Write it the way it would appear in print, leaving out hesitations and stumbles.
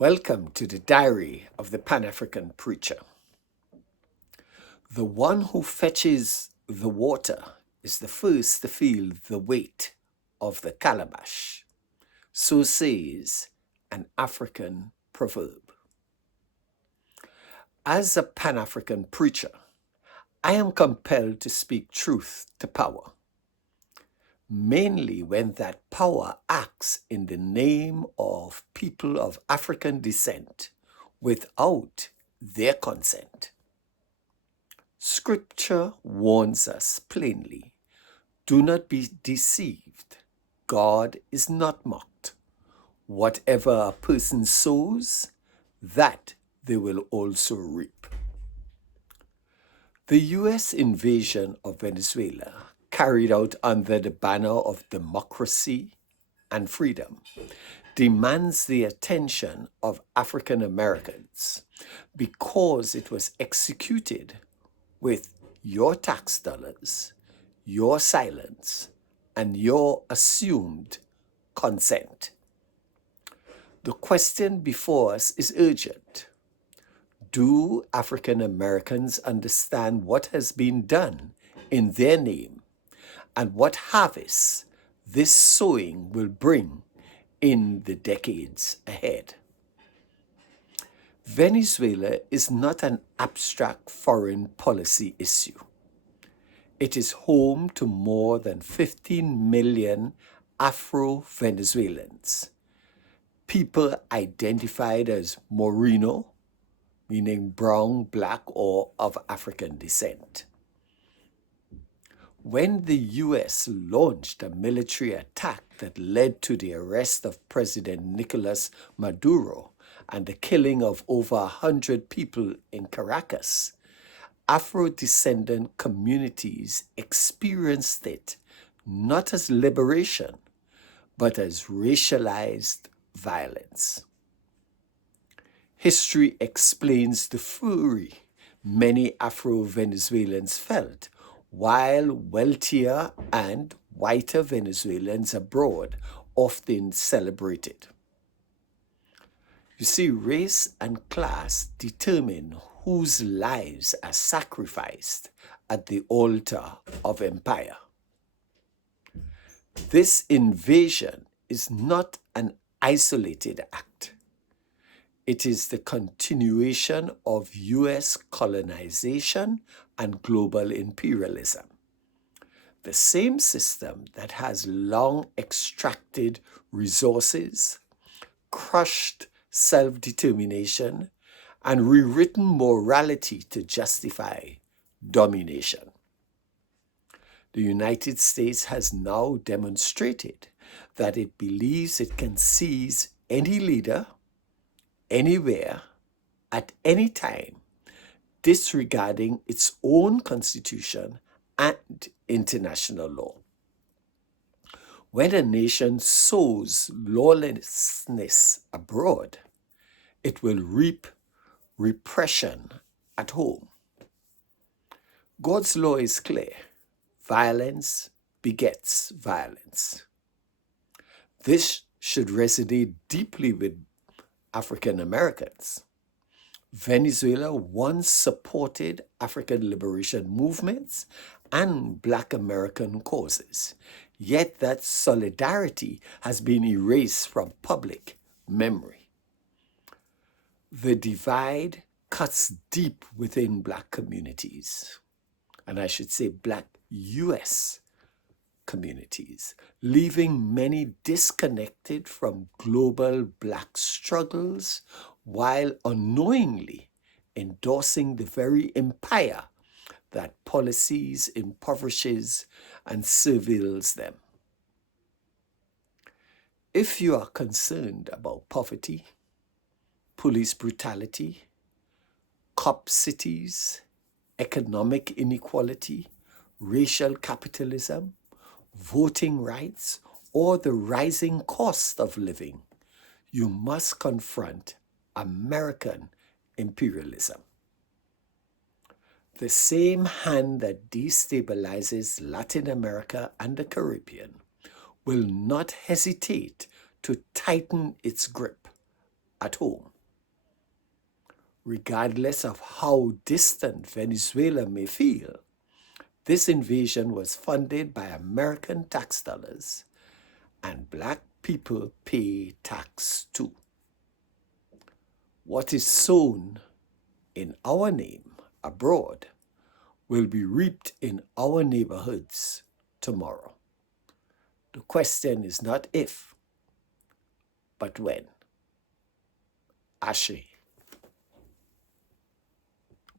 Welcome to the Diary of the Pan-African Preacher. The one who fetches the water is the first to feel the weight of the calabash. So says an African proverb. As a Pan-African preacher, I am compelled to speak truth to power, mainly when that power acts in the name of people of African descent without their consent. Scripture warns us plainly, do not be deceived. God is not mocked. Whatever a person sows, that they will also reap. The U.S. invasion of Venezuela, carried out under the banner of democracy and freedom, demands the attention of African Americans because it was executed with your tax dollars, your silence, and your assumed consent. The question before us is urgent. Do African Americans understand what has been done in their name and what harvest this sowing will bring in the decades ahead? Venezuela is not an abstract foreign policy issue. It is home to more than 15 million Afro-Venezuelans, people identified as Moreno, meaning brown, black, or of African descent. When the U.S. launched a military attack that led to the arrest of President Nicolas Maduro and the killing of over 100 people in Caracas, Afro-descendant communities experienced it not as liberation, but as racialized violence. History explains the fury many Afro-Venezuelans felt, while wealthier and whiter Venezuelans abroad often celebrated. You see, race and class determine whose lives are sacrificed at the altar of empire. This invasion is not an isolated act. It is the continuation of U.S. colonization and global imperialism. The same system that has long extracted resources, crushed self-determination, and rewritten morality to justify domination. The United States has now demonstrated that it believes it can seize any leader, anywhere, at any time, disregarding its own constitution and international law. When a nation sows lawlessness abroad, it will reap repression at home. God's law is clear. Violence begets violence. This should resonate deeply with African Americans. Venezuela once supported African liberation movements and Black American causes, yet that solidarity has been erased from public memory. The divide cuts deep within Black communities, and I should say Black U.S. communities, leaving many disconnected from global Black struggles while unknowingly endorsing the very empire that policies impoverishes and surveils them. If you are concerned about poverty, police brutality, cop cities, economic inequality, racial capitalism, voting rights, or the rising cost of living, you must confront American imperialism. The same hand that destabilizes Latin America and the Caribbean will not hesitate to tighten its grip at home. Regardless of how distant Venezuela may feel, this invasion was funded by American tax dollars, and black people pay tax too. What is sown in our name abroad will be reaped in our neighborhoods tomorrow. The question is not if, but when. Ashe.